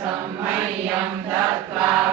สัมมยมตัตตา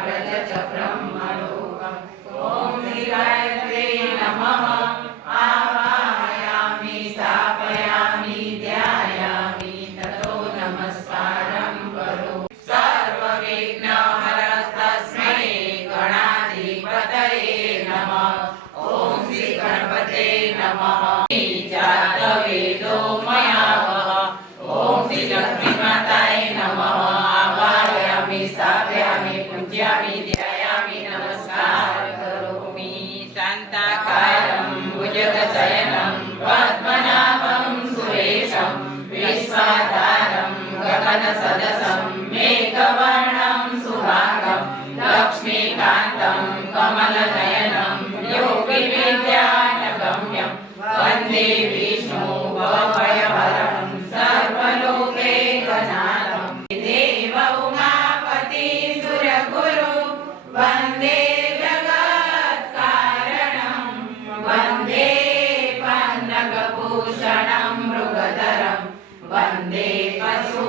गगनसदसं मेघवर्णं सुभागं लक्ष्मीकान्तं कमलनयनं योगिविद्यानगम्यं। वंदे विष्णु भवभयहरं सर्वलोकैकनाथं। देव उमापति सुरगुरु, वंदे पशूनां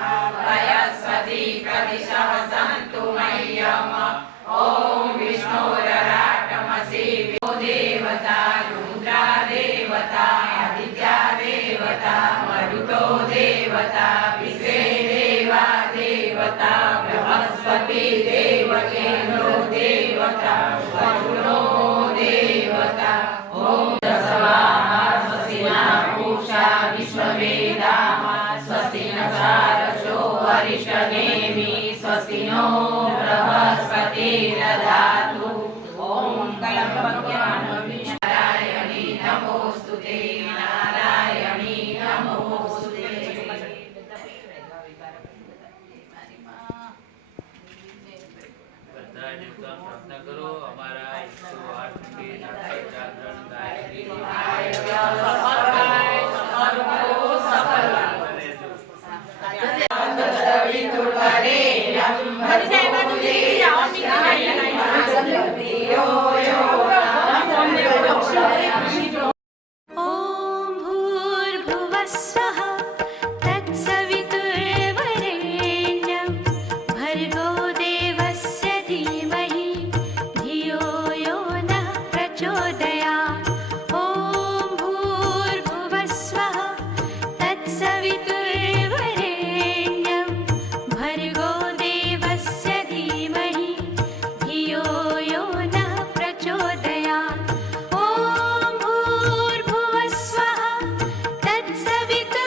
निशमसन्तु ॐ विष्णो देवता रुदा देवता अदित्या देवता मरुतो देवता विषे देवा देवता बृहस्पति देवते वरिष्ठदेवी स्वस्ति नो बृहस्पतिर्दधातु। ॐ कलम्बज्ञानविनारायणी नमोऽस्तु ते नारायणी नमोऽस्तु प्रार्थना Thank you. Peter.